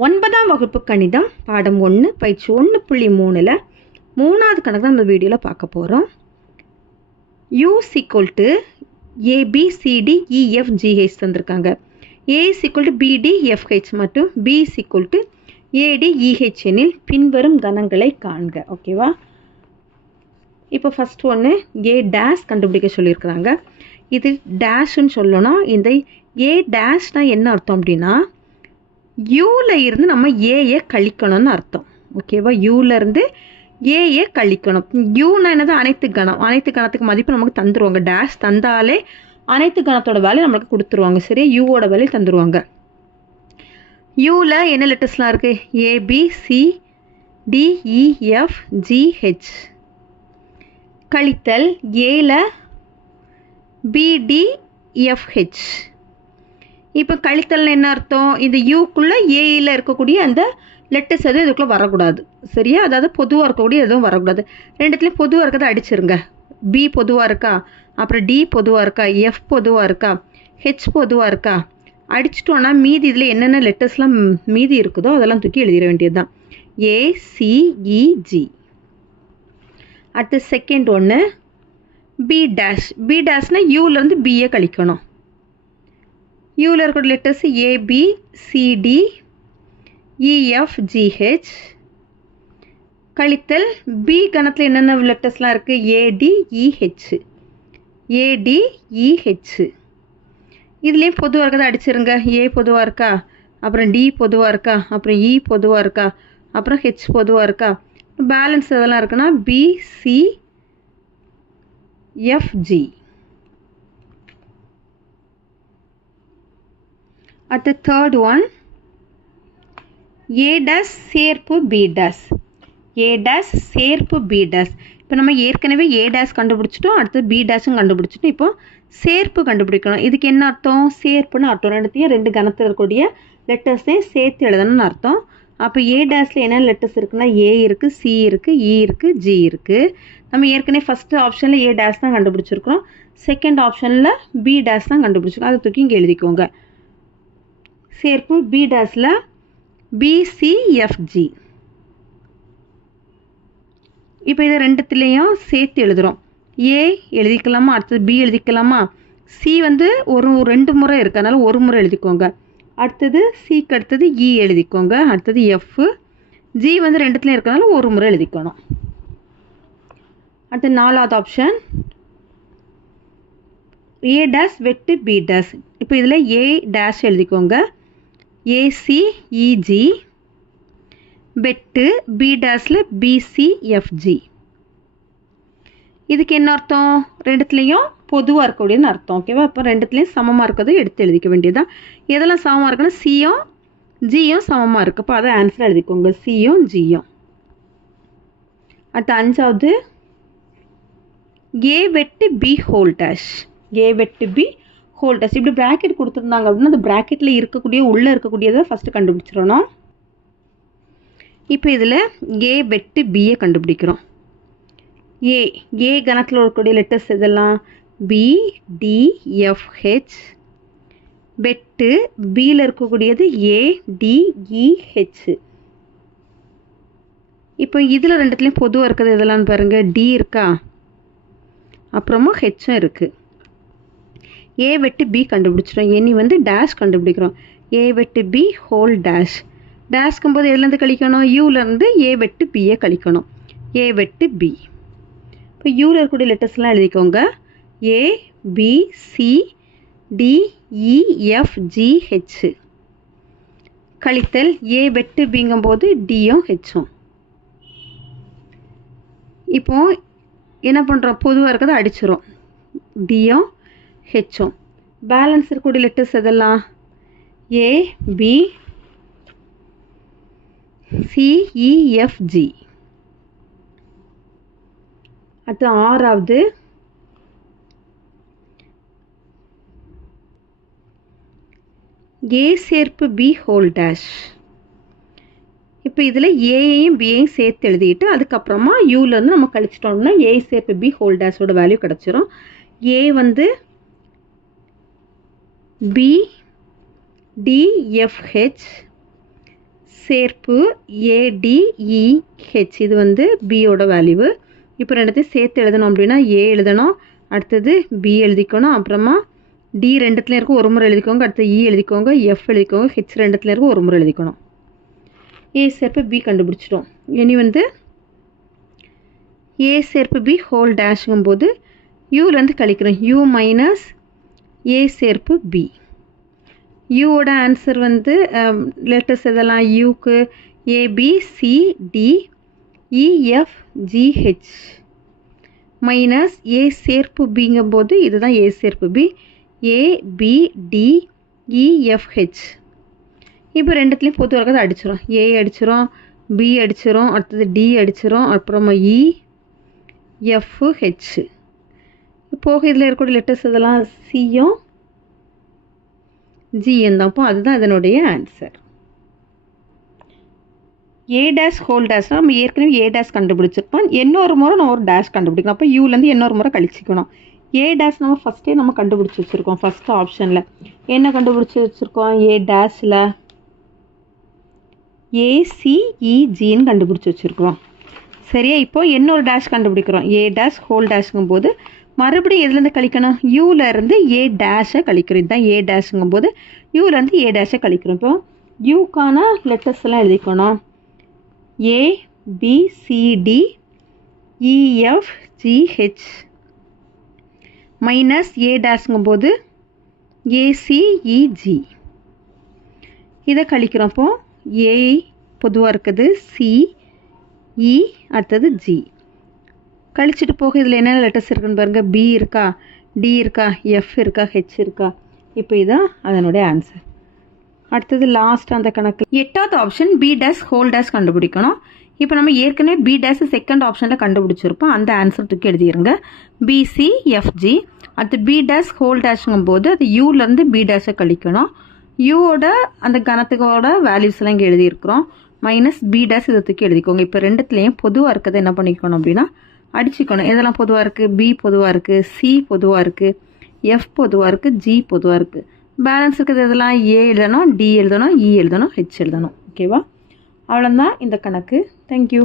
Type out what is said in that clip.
9ஆம் வகுப்பு கணிதம் பாடம் 1 பயிற்சி 1.3ல் 3வது கணக்கு தான் நம்ம வீடியோவில் பார்க்க போகிறோம். u = ABCDEFGH தந்திருக்காங்க. A = BDFH மற்றும் B = ADEH எனில் பின்வரும் கணங்களை காண்க. ஓகேவா? இப்போ ஃபர்ஸ்ட் ஒன்று A டேஷ் கண்டுபிடிக்க சொல்லியிருக்கிறாங்க. இது டேஷ்ன்னு சொல்லணும். இந்த A டேஷ்னா என்ன அர்த்தம் அப்படின்னா யூவில் இருந்து நம்ம ஏயை கழிக்கணும்னு அர்த்தம். ஓகேவா? யூவிலேருந்து ஏயை கழிக்கணும். யூனா என்னது? அனைத்து கணம். அனைத்து கணத்துக்கு மதிப்பு நமக்கு தந்துடுவாங்க. டேஷ் தந்தாலே அனைத்து கணத்தோட வேலையை நம்மளுக்கு கொடுத்துருவாங்க. சரியா? யூவோட வேலையை தந்துடுவாங்க. யூவில் என்ன லெட்டர்ஸ்லாம் இருக்குது? ABCDEFGH கழித்தல் ஏல BDFH. இப்போ கழித்தல்னு என்ன அர்த்தம்? இந்த யூக்குள்ளே ஏயில் இருக்கக்கூடிய அந்த லெட்டர்ஸ் எதுவும் இதுக்குள்ளே வரக்கூடாது. சரியா? அதாவது பொதுவாக இருக்கக்கூடிய எதுவும் வரக்கூடாது. ரெண்டுத்துலேயும் பொதுவாக இருக்கிறத அடிச்சிருங்க. பி பொதுவாக இருக்கா, அப்புறம் டி பொதுவாக இருக்கா, எஃப் பொதுவாக இருக்கா, ஹெச் பொதுவாக இருக்கா, அடிச்சிட்டோன்னா மீதி இதில் என்னென்ன லெட்டர்ஸ்லாம் மீதி இருக்குதோ அதெல்லாம் தூக்கி எழுதிட வேண்டியது தான். ACEG. அடுத்து செகண்ட் ஒன்று பி டேஷ். பி டேஷ்னால் யூலேருந்து பிஏ கழிக்கணும். யூவில் இருக்கிற லெட்டர்ஸ் ABCDEFGH கழித்தல் பி கணத்தில் என்னென்ன லெட்டர்ஸ்லாம் இருக்குது? ADEH. இதுலேயும் பொதுவாக இருக்கிறத அடிச்சிருங்க. ஏ பொதுவாக இருக்கா, அப்புறம் டி பொதுவாக இருக்கா, அப்புறம் இ பொதுவாக இருக்கா, அப்புறம் ஹெச் பொதுவாக இருக்கா, பேலன்ஸ் எதெல்லாம் இருக்குன்னா BCFG. அடுத்த தேர்ட் ஒன் A டேஷ் சேர்ப்பு B டேஷ். A டேஷ் சேர்ப்பு B டேஷ். இப்போ நம்ம ஏற்கனவே A டேஷ் கண்டுபிடிச்சிட்டோம், அடுத்து B டேஷும் கண்டுபிடிச்சிட்டோம். இப்போ சேர்ப்பு கண்டுபிடிக்கணும். இதுக்கு என்ன அர்த்தம்? சேர்ப்புன்னு அர்த்தம். ரெண்டுத்தையும் ரெண்டு கணத்தில் இருக்கக்கூடிய லெட்டர்ஸையும் சேர்த்து எழுதணும்னு அர்த்தம். அப்போ A டேஷில் என்ன லெட்டர்ஸ் இருக்குன்னா A இருக்குது, C இருக்குது, E இருக்குது, G இருக்குது. நம்ம ஏற்கனவே ஃபஸ்ட்டு ஆப்ஷனில் A டேஷ் தான் கண்டுபிடிச்சிருக்கிறோம். செகண்ட் ஆப்ஷனில் B டேஷ் தான் கண்டுபிடிச்சிருக்கோம். அதை தூக்கி இங்கே எழுதிக்கோங்க. சேர்ப்பு B டேஷில் BCFG. இப்போ இதை ரெண்டுத்துலேயும் சேர்த்து எழுதுகிறோம். A எழுதிக்கலாமா, அடுத்தது B எழுதிக்கலாமா? C வந்து ரெண்டு முறை இருக்குது, அதனால் ஒரு முறை எழுதிக்கோங்க. அடுத்தது Cக்கு அடுத்தது E எழுதிக்கோங்க. அடுத்தது F. G வந்து ரெண்டுத்துலேயும் இருக்கிறனால ஒரு முறை எழுதிக்கணும். அடுத்து நாலாவது ஆப்ஷன் A டேஷ் வெட்டு B டேஷ். இப்போ இதில் A டேஷ் எழுதிக்கோங்க. ACEG வெட்டு B டேஷில் BCFG. இதுக்கு என்ன அர்த்தம்? ரெண்டுத்துலேயும் பொதுவாக இருக்கக்கூடியன்னு அர்த்தம். ஓகேவா? இப்போ ரெண்டுத்துலேயும் சமமாக இருக்கிறத எடுத்து எழுதிக்க வேண்டியதுதான். எதெல்லாம் சமமாக இருக்குன்னா சியும் ஜியும் சமமாக இருக்குது. அப்போ அதை ஆன்சர் எழுதிக்கோங்க. சியும் ஜியும். அடுத்து அஞ்சாவது A வெட்டு B ஹோல் டேஷ். A வெட்டு B ஹோல் டேஷ். இப்படி ப்ராக்கெட் கொடுத்துருந்தாங்க அப்படின்னா அந்த ப்ராக்கெட்டில் இருக்கக்கூடிய உள்ளே இருக்கக்கூடியதை ஃபஸ்ட்டு கண்டுபிடிச்சிடணும். இப்போ இதில் A வெட்டு Bயை கண்டுபிடிக்கிறோம். ஏ கணத்தில் இருக்கக்கூடிய லெட்டர்ஸ் இதெல்லாம் BDFH வெட்டு பியில் இருக்கக்கூடியது ADEH. இப்போ இதில் ரெண்டுத்துலேயும் பொதுவாக இருக்கிறது இதெல்லாம் பாருங்கள். D இருக்கா, அப்புறமா ஹெச்சும் இருக்குது. A வெட்டு B கண்டுபிடிச்சிடும். இனி வந்து டேஷ் கண்டுபிடிக்கிறோம். A வெட்டு B ஹோல் டேஷ். டேஷ்க்கும் போது எதுலேருந்து கழிக்கணும்? யூலேருந்து A வெட்டு Bயை கழிக்கணும். A வெட்டு B. இப்போ யூவில் இருக்கக்கூடிய லெட்டர்ஸ்லாம் எழுதிக்கோங்க. ABCDEFGH கழித்தல் A வெட்டு Bங்கும்போது Dயும் ஹெச்சும். இப்போ என்ன பண்ணுறோம்? பொதுவாக இருக்கிறத அடிச்சிடும். Dயும் ஹெச்சும். பேலன்ஸ் இருக்கக்கூடிய லெட்டர்ஸ் எதெல்லாம்? ABCEFG. அடுத்து ஆறாவது A சேர்ப்பு B ஹோல் டேஷ். இப்போ இதில் ஏயையும் பியையும் சேர்த்து எழுதிட்டு அதுக்கப்புறமா யூலேருந்து நம்ம கழிச்சிட்டோம்னா A சேர்ப்பு B ஹோல் டேஷோட வேல்யூ கிடச்சிரும். A வந்து BDFH சேர்ப்பு ADEH இது வந்து பியோட வேல்யூ. இப்போ ரெண்டுத்தையும் சேர்த்து எழுதணும் அப்படின்னா A எழுதணும், அடுத்தது B எழுதிக்கணும், அப்புறமா D ரெண்டுத்துல இருக்கும் ஒரு முறை எழுதிக்கோங்க, அடுத்து E எழுதிக்கோங்க, F எழுதிக்கோங்க, H ரெண்டுத்துல இருக்கும் ஒரு முறை எழுதிக்கணும். A சேர்ப்பு B கண்டுபிடிச்சிட்டோம். இனி வந்து A சேர்ப்பு B ஹோல் டேஷுங்கும் போது யூலேருந்து கழிக்கிறோம். U மைனஸ் A சேர்ப்பு B. யூவோட ஆன்சர் வந்து லெட்டர்ஸ் எதெல்லாம் யூக்கு ABCDEFGH மைனஸ் A சேர்ப்பு Bங்கும் போது இதுதான் A சேர்ப்பு B ABDEFH. இப்போ ரெண்டுத்துலேயும் பொது வரதை அடிச்சிடும். A அடிச்சிடும், B அடிச்சிடும், அடுத்தது D அடிச்சிடும், அப்புறமா EFH. போக இதில் இருக்கக்கூடிய லெட்டர்ஸ் இதெல்லாம் சியும் ஜியும் தான். அப்போ அதுதான் இதனுடைய ஆன்சர். A டேஷ் ஹோல் டேஷ்னா நம்ம ஏற்கனவே A டேஷ் கண்டுபிடிச்சிருப்போம், இன்னொரு முறை நம்ம ஒரு டேஷ் கண்டுபிடிக்கணும். அப்போ யூலேருந்து இன்னொரு முறை கழிச்சிக்கணும். A டேஷ் நம்ம ஃபஸ்ட்டே நம்ம கண்டுபிடிச்சி வச்சுருக்கோம். ஃபஸ்ட் ஆப்ஷனில் என்ன கண்டுபிடிச்சி வச்சுருக்கோம்? A டேஷில் ACEGன்னு கண்டுபிடிச்சி வச்சுருக்கிறோம். சரியா? இப்போ இன்னொரு டேஷ் கண்டுபிடிக்கிறோம். A டேஷ் ஹோல் டேஷ்ங்கும் போது மறுபடியும் எதுலேருந்து கழிக்கணும்? யூலேருந்து A டேஷை கழிக்கிறோம். இதுதான் A டேஷுங்கும் போது யூலேருந்து A டேஷை கழிக்கிறோம். இப்போ யூக்கான லெட்டர்ஸ் எல்லாம் எழுதிக்கணும். ABCDEFGH மைனஸ் A டேஷுங்கும் போது ACEG. இதை கழிக்கிறோம். அப்போ A பொதுவாக இருக்குது, C E அடுத்தது G. கழிச்சிட்டு போக இதில் என்னென்ன லெட்டர்ஸ் இருக்குன்னு பாருங்கள். B இருக்கா, D இருக்கா, F இருக்கா, H இருக்கா. இப்போ இதுதான் அதனுடைய ஆன்சர். அடுத்தது லாஸ்ட் அந்த கணக்கு 8வது option B dash hole dash கண்டுபிடிக்கணும். இப்போ நம்ம ஏற்கனவே B டேஷ் செகண்ட் ஆப்ஷனில் கண்டுபிடிச்சிருப்போம். அந்த ஆன்சர் தூக்கி எழுதிருங்க. BCFG. அடுத்து B டேஷ் ஹோல் டேஷ்ங்கும் போது அது யூலேருந்து B டேஷை கழிக்கணும். யூவோட அந்த கணத்துக்கோட வேல்யூஸ் எல்லாம் இங்கே எழுதியிருக்கிறோம். மைனஸ் B டேஷ் இதை தூக்கி எழுதிக்கோங்க. இப்போ ரெண்டுத்துலேயும் பொதுவாக இருக்கிறத என்ன பண்ணிக்கணும் அப்படின்னா அடிச்சுக்கணும். எதெல்லாம் பொதுவாக இருக்குது? B பொதுவாக இருக்குது, C பொதுவாக இருக்குது, F பொதுவாக இருக்குது, G பொதுவாக இருக்குது. பேலன்ஸ் இருக்கிறது எதெல்லாம்? A எழுதணும், D எழுதணும், E எழுதணும், H எழுதணும். ஓகேவா? அவ்வளோதான் இந்த கணக்கு. தேங்க்யூ.